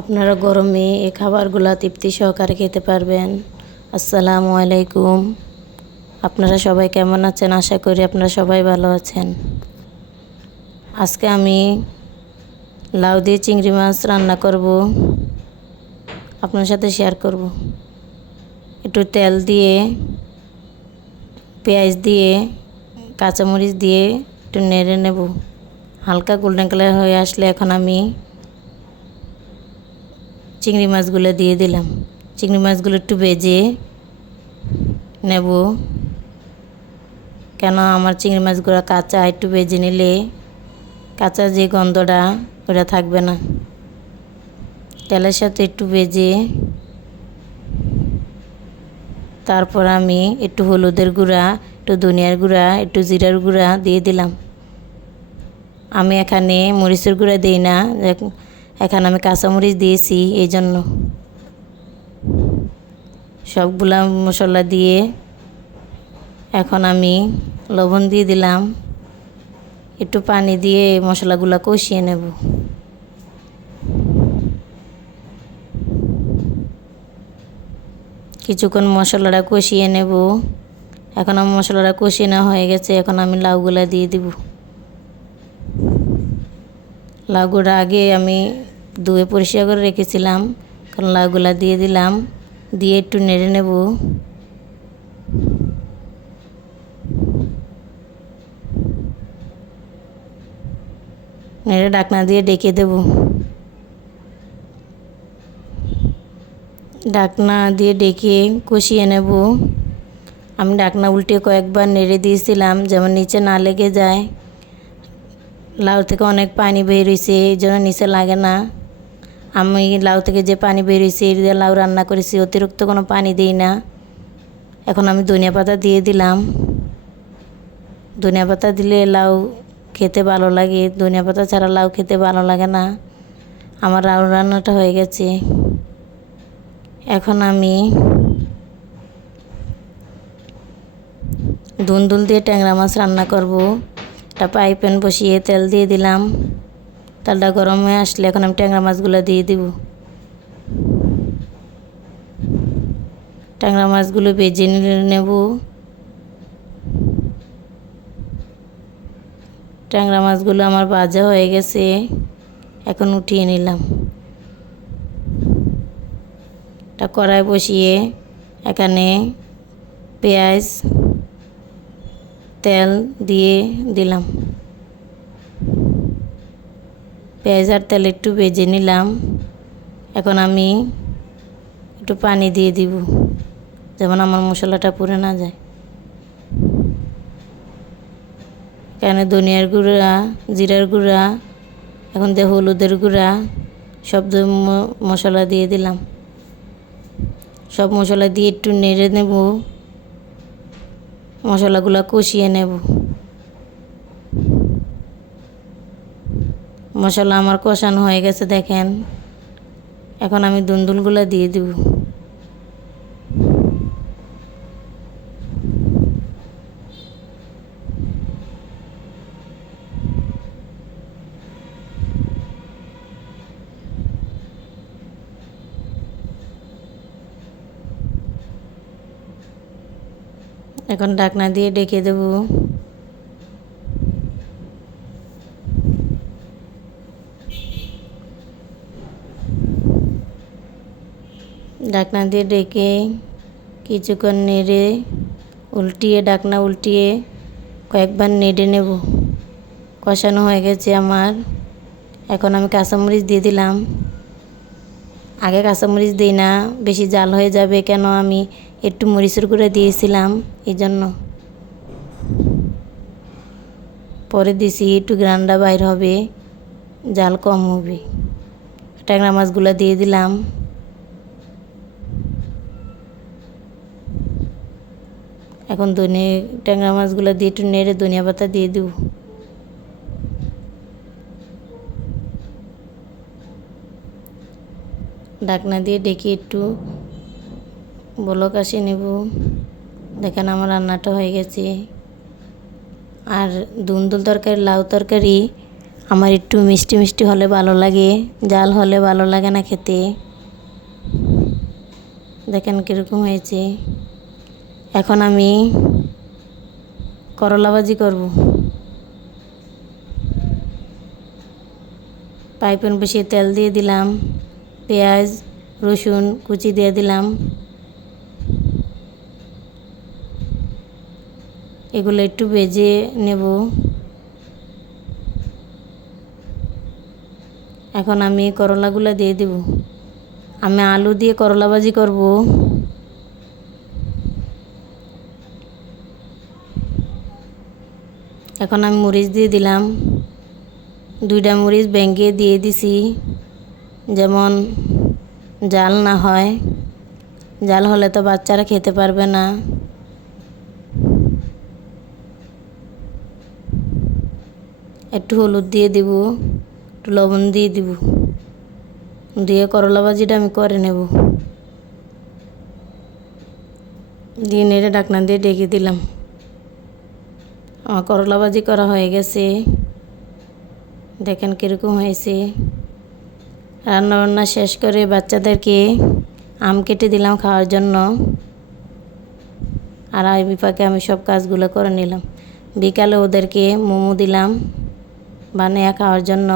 আপনারা গরমে এই খাবারগুলা তৃপ্তি সহকারে খেতে পারবেন। আসসালামু আলাইকুম। আপনারা সবাই কেমন আছেন? আশা করি আপনারা সবাই ভালো আছেন। আজকে আমি লাউ দিয়ে চিংড়ি মাছ রান্না করব, আপনার সাথে শেয়ার করব। একটু তেল দিয়ে, পেঁয়াজ দিয়ে, কাঁচামরিচ দিয়ে একটু নেড়ে নেব। হালকা গোল্ডেন কালার হয়ে আসলে এখন আমি চিংড়ি মাছগুলো দিয়ে দিলাম। চিংড়ি মাছগুলো একটু ভেজে নেব, কেন আমার চিংড়ি মাছগুলো কাঁচা, একটু ভেজে নিলে কাঁচা যে গন্ধটা ওটা থাকবে না। তেলের সাথে একটু ভেজে তারপর আমি একটু হলুদের গুঁড়া, একটু ধনিয়ার গুঁড়া, একটু জিরার গুঁড়া দিয়ে দিলাম। আমি এখানে মরিচের গুঁড়া দিই না, এখানে আমি কাঁচামরিচ দিয়েছি এই জন্য। সবগুলা মশলা দিয়ে এখন আমি লবণ দিয়ে দিলাম, একটু পানি দিয়ে মশলাগুলো কষিয়ে নেব। কিছুক্ষণ মশলাটা কষিয়ে নেব। এখন আমার মশলাটা কষিয়ে নেওয়া হয়ে গেছে, এখন আমি লাউগুলা দিয়ে দিব। লাউগুলা আগে আমি ধুয়ে পরিষ্কার করে রেখেছিলাম, কারণ লাউগুলা দিয়ে দিলাম, দিয়ে একটু নেড়ে নেব। নেড়ে ঢাকনা দিয়ে ডেকে দেব। ঢাকনা দিয়ে ডেকে কষিয়ে নেব। আমি ঢাকনা উল্টে কয়েকবার নেড়ে দিয়েছিলাম যেমন নিচে না লেগে যায়। লাউ থেকে অনেক পানি বের হয়েছে, এই জন্য নিচে লাগে না। আমি লাউ থেকে যে পানি বের হয়েছে এই দিয়ে লাউ রান্না করেছি, অতিরিক্ত কোনো পানি দিই না। এখন আমি ধনিয়া পাতা দিয়ে দিলাম। ধনিয়া পাতা দিলে লাউ খেতে ভালো লাগে, ধনিয়া পাতা ছাড়া লাউ খেতে ভালো লাগে না। আমার লাউ রান্নাটা হয়ে গেছে। এখন আমি ধুন্দুল দিয়ে ট্যাংরা মাছ রান্না করব। একটা ফ্রাই প্যান বসিয়ে তেল দিয়ে দিলাম। তেলটা গরম হয়ে আসলে এখন আমি ট্যাংরা মাছগুলো দিয়ে দিব। ট্যাংরা মাছগুলো ভেজে নেব। ট্যাংরা মাছগুলো আমার ভাজা হয়ে গেছে, এখন উঠিয়ে নিলাম। একটা কড়াই বসিয়ে এখানে পেঁয়াজ, তেল দিয়ে দিলাম। পেঁয়াজ আর তেল একটু ভেজে নিলাম। এখন আমি একটু পানি দিয়ে দিব, যেমন আমার মশলাটা পুড়ে না যায়। এখানে ধনিয়ার গুঁড়া, জিরার গুঁড়া, এখন দিয়ে হলুদের গুঁড়া, সব মশলা দিয়ে দিলাম। সব মশলা দিয়ে একটু নেড়ে নেব, মশলাগুলো কষিয়ে নেব। মশলা আমার কষানো হয়ে গেছে দেখেন। এখন আমি ধুন্দুলগুলো দিয়ে দিব। এখন ঢাকনা দিয়ে ডেকে দেব। ঢাকনা দিয়ে ডেকে কিছুক্ষণ নেড়ে উল্টিয়ে, ঢাকনা উল্টিয়ে কয়েকবার নেড়ে নেব। কষানো হয়ে গেছে আমার। এখন আমি কাঁচামরিচ দিয়ে দিলাম। আগে কাঁচামরিচ দিই না, বেশি জাল হয়ে যাবে, কেন আমি একটু মরিচের গুঁড়া দিয়েছিলাম এই জন্য। পরে দিছি একটু গ্রানটা বাইর হবে, জাল কম হবে। ট্যাংরা মাছগুলো দিয়ে দিলাম। এখন ট্যাংরা মাছগুলো দিয়ে একটু নেড়ে ধনিয়া পাতা দিয়ে দেব। ঢাকনা দিয়ে ডেকে একটু বলক আসে নেব। দেখেন আমার রান্নাটা হয়ে গেছে। আর ধুন্দুল তরকারি, লাউ তরকারি আমার একটু মিষ্টি মিষ্টি হলে ভালো লাগে, ঝাল হলে ভালো লাগে না খেতে। দেখেন কীরকম হয়েছে। এখন আমি করলা ভাজি করব। পাইপেন বসিয়ে তেল দিয়ে দিলাম, পেঁয়াজ রসুন কুচি দিয়ে দিলাম। এগুলো একটু ভেজে নেব। এখন আমি করলাগুলো দিয়ে দেব। আমি আলু দিয়ে করলা ভাজি করব। এখন আমি মরিচ দিয়ে দিলাম, 2টা মরিচ ভেঙে দিয়ে দিছি, যেমন জাল না হয়। জাল হলে তো বাচ্চারা খেতে পারবে না। একটু হলুদ দিয়ে দিব, একটু লবণ দিয়ে দিব, দিয়ে করলা ভাজিটা আমি করে নেব। দিয়ে নেড়ে ঢাকনা দিয়ে ঢেকে দিলাম। আমার করলা ভাজি করা হয়ে গেছে। দেখেন কীরকম হয়েছে। রান্নাবান্না শেষ করে বাচ্চাদেরকে আম কেটে দিলাম খাওয়ার জন্য। আর এই বিপাকে আমি সব কাজগুলো করে নিলাম। বিকালে ওদেরকে মোমো দিলাম বানিয়ে খাওয়ার জন্য।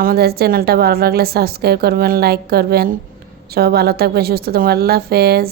আমাদের চ্যানেলটা ভালো লাগলে সাবস্ক্রাইব করবেন, লাইক করবেন। সবাই ভালো থাকবেন, সুস্থ থাকবেন। আল্লাহ হাফেজ।